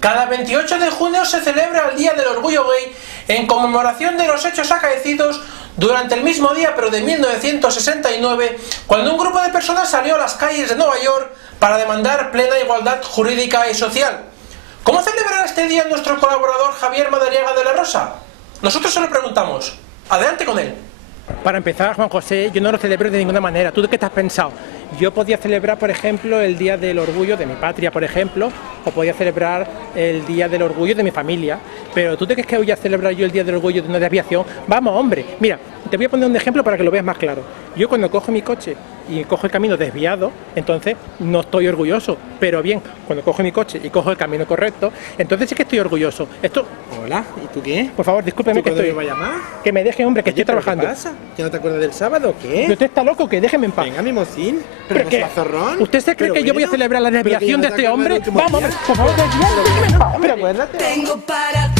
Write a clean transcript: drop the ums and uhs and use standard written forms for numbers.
Cada 28 de junio se celebra el Día del Orgullo Gay en conmemoración de los hechos acaecidos durante el mismo día, pero de 1969, cuando un grupo de personas salió a las calles de Nueva York para demandar plena igualdad jurídica y social. ¿Cómo celebrará este día nuestro colaborador Javier Madariaga de la Rosa? Nosotros se lo preguntamos. Adelante con él. Para empezar, Juan José, yo no lo celebro de ninguna manera. ¿Tú de qué te has pensado? Yo podía celebrar, por ejemplo, el Día del Orgullo de mi patria, por ejemplo, o podía celebrar el Día del Orgullo de mi familia. Pero ¿tú te crees que voy a celebrar yo el Día del Orgullo de una desviación? Vamos, hombre, mira, te voy a poner un ejemplo para que lo veas más claro. Yo cuando cojo mi coche y cojo el camino desviado, entonces no estoy orgulloso. Pero bien, cuando cojo mi coche y cojo el camino correcto, entonces sí que estoy orgulloso. Esto... Hola, ¿y tú qué? Por favor, discúlpeme que estoy... ¿Me va a llamar? Que me deje, hombre, que estoy trabajando. ¿Qué pasa? ¿Que no te acuerdas del sábado o qué? ¿Usted está loco? Que déjeme en paz. Venga, mimosín. ¿Pero qué? Zorrón. ¿Usted se cree que yo voy a celebrar la desviación de este hombre? Vamos, Pero por favor, déjeme en paz. Pero acuérdate. Tengo para